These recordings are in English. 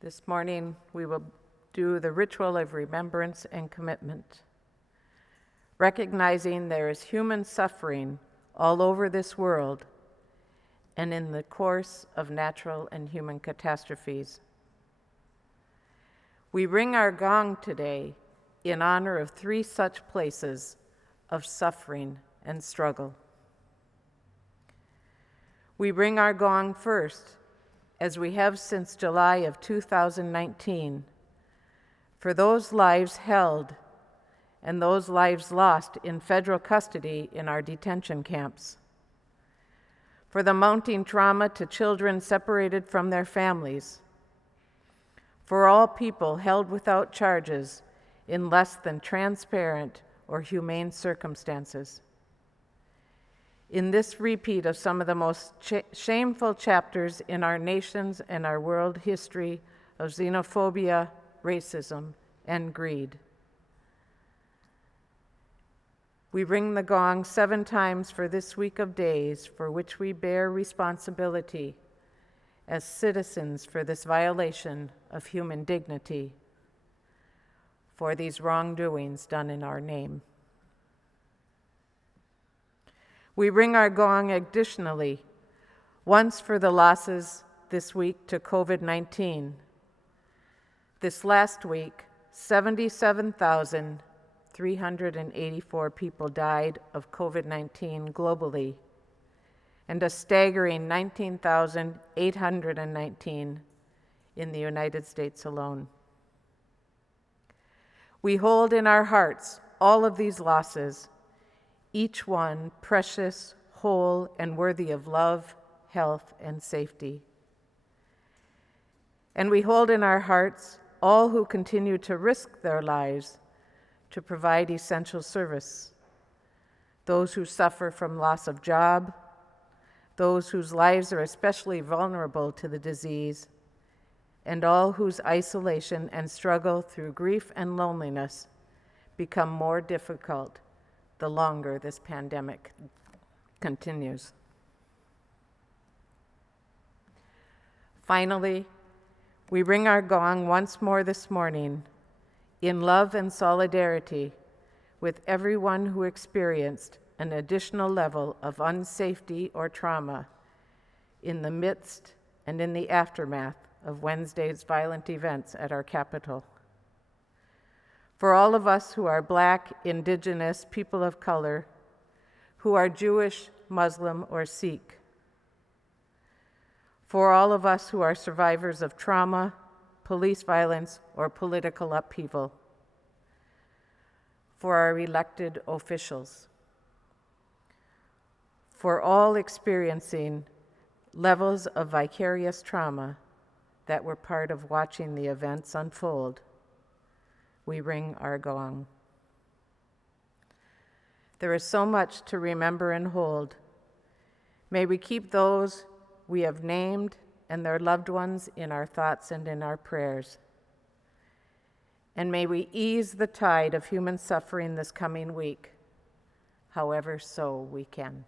This morning, we will do the ritual of remembrance and commitment. Recognizing there is human suffering all over this world and in the course of natural and human catastrophes. We ring our gong today in honor of 3 such places of suffering and struggle. We ring our gong first, as we have since July of 2019, for those lives held and those lives lost in federal custody in our detention camps, for the mounting trauma to children separated from their families, for all people held without charges in less than transparent or humane circumstances. In this repeat of some of the most shameful chapters in our nation's and our world history of xenophobia, racism, and greed. We ring the gong 7 times for this week of days for which we bear responsibility as citizens for this violation of human dignity, for these wrongdoings done in our name. We ring our gong additionally, once for the losses this week to COVID-19. This last week, 77,384 people died of COVID-19 globally, and a staggering 19,819 in the United States alone. We hold in our hearts all of these losses, each one precious, whole, and worthy of love, health, and safety. And we hold in our hearts all who continue to risk their lives to provide essential service, those who suffer from loss of job, those whose lives are especially vulnerable to the disease, and all whose isolation and struggle through grief and loneliness become more difficult the longer this pandemic continues. Finally, we ring our gong once more this morning in love and solidarity with everyone who experienced an additional level of unsafety or trauma in the midst and in the aftermath of Wednesday's violent events at our Capitol. For all of us who are Black, Indigenous, people of color, who are Jewish, Muslim, or Sikh. For all of us who are survivors of trauma, police violence, or political upheaval. For our elected officials. For all experiencing levels of vicarious trauma that were part of watching the events unfold, we ring our gong. There is so much to remember and hold. May we keep those we have named and their loved ones in our thoughts and in our prayers. And may we ease the tide of human suffering this coming week, however so we can.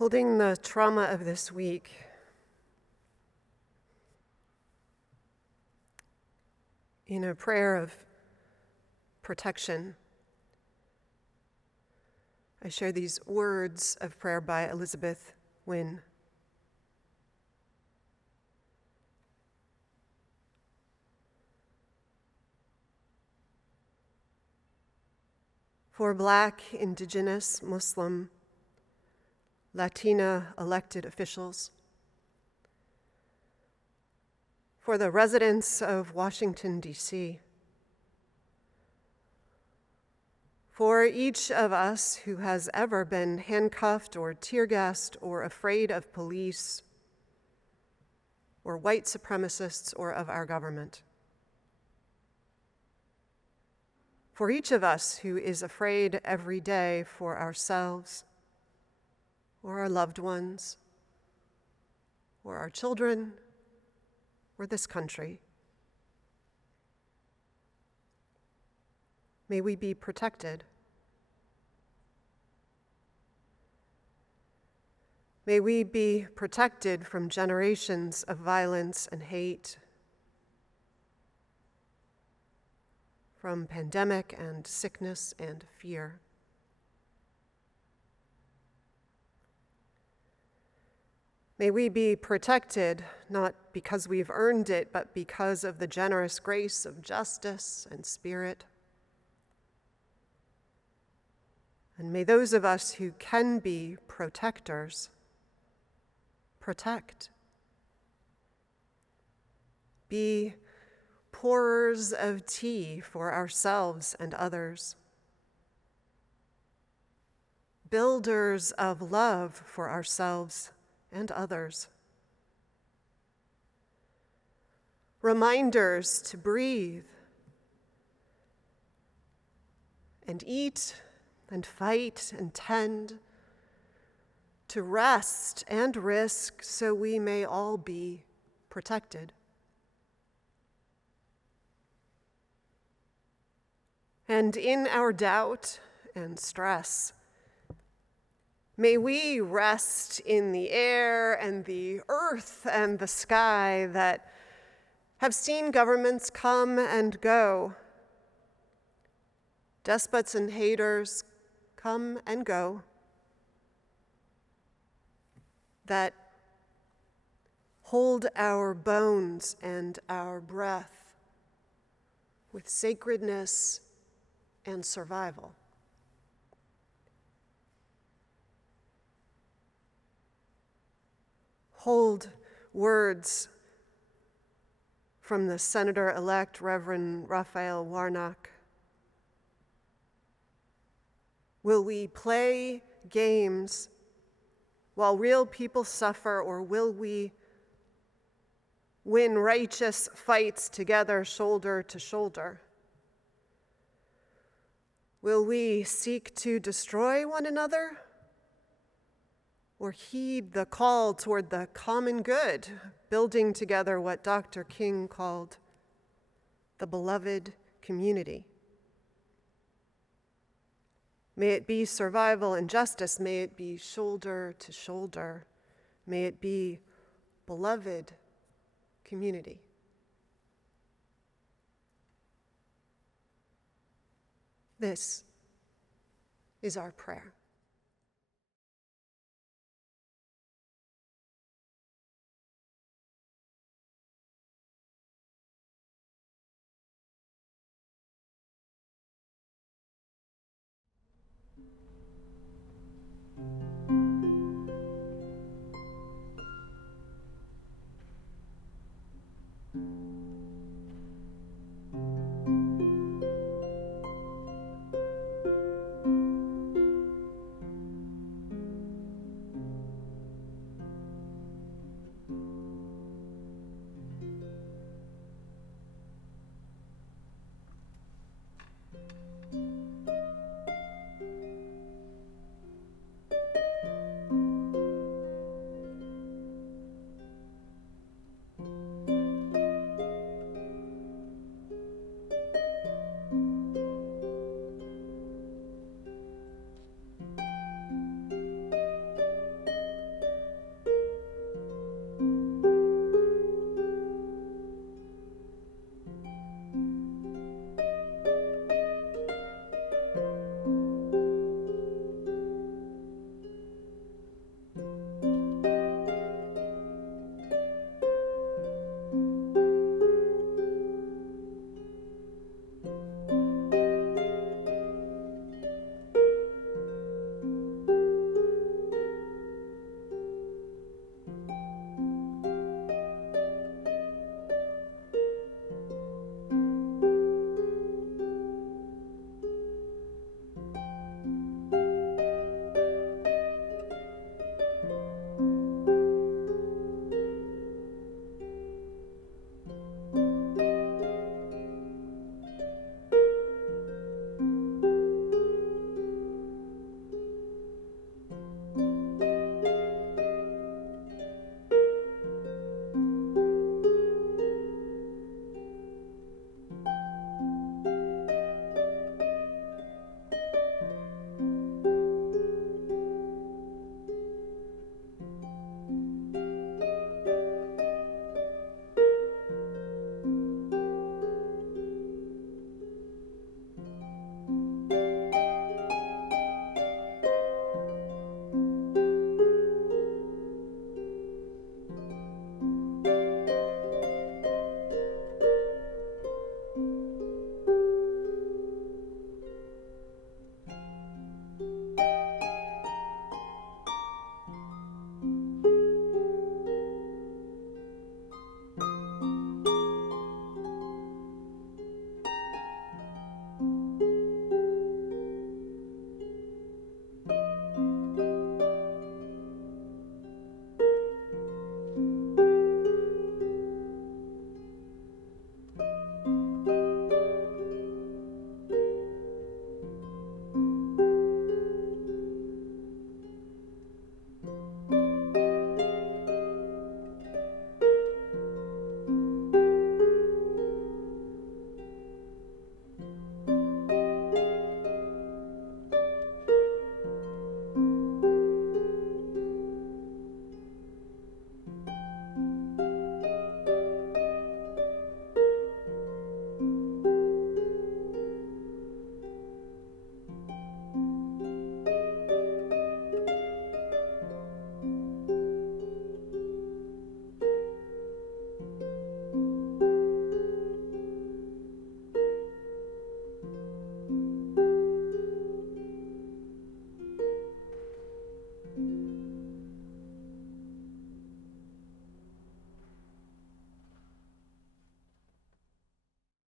Holding the trauma of this week, in a prayer of protection, I share these words of prayer by Elizabeth Wynne. For Black, Indigenous, Muslim, Latina elected officials, for the residents of Washington, D.C., for each of us who has ever been handcuffed or tear-gassed or afraid of police or white supremacists or of our government. For each of us who is afraid every day for ourselves or our loved ones or our children or this country. May we be protected. May we be protected from generations of violence and hate, from pandemic and sickness and fear. May we be protected, not because we've earned it, but because of the generous grace of justice and spirit. And may those of us who can be protectors protect. Be pourers of tea for ourselves and others. Builders of love for ourselves and others. Reminders to breathe and eat and fight and tend, to rest and risk so we may all be protected. And in our doubt and stress, may we rest in the air and the earth and the sky that have seen governments come and go, despots and haters come and go, that hold our bones and our breath with sacredness and survival. Hold words from the Senator-elect Reverend Raphael Warnock. Will we play games while real people suffer, or will we win righteous fights together, shoulder to shoulder? Will we seek to destroy one another, or heed the call toward the common good, building together what Dr. King called the beloved community? May it be survival and justice. May it be shoulder to shoulder. May it be beloved community. This is our prayer.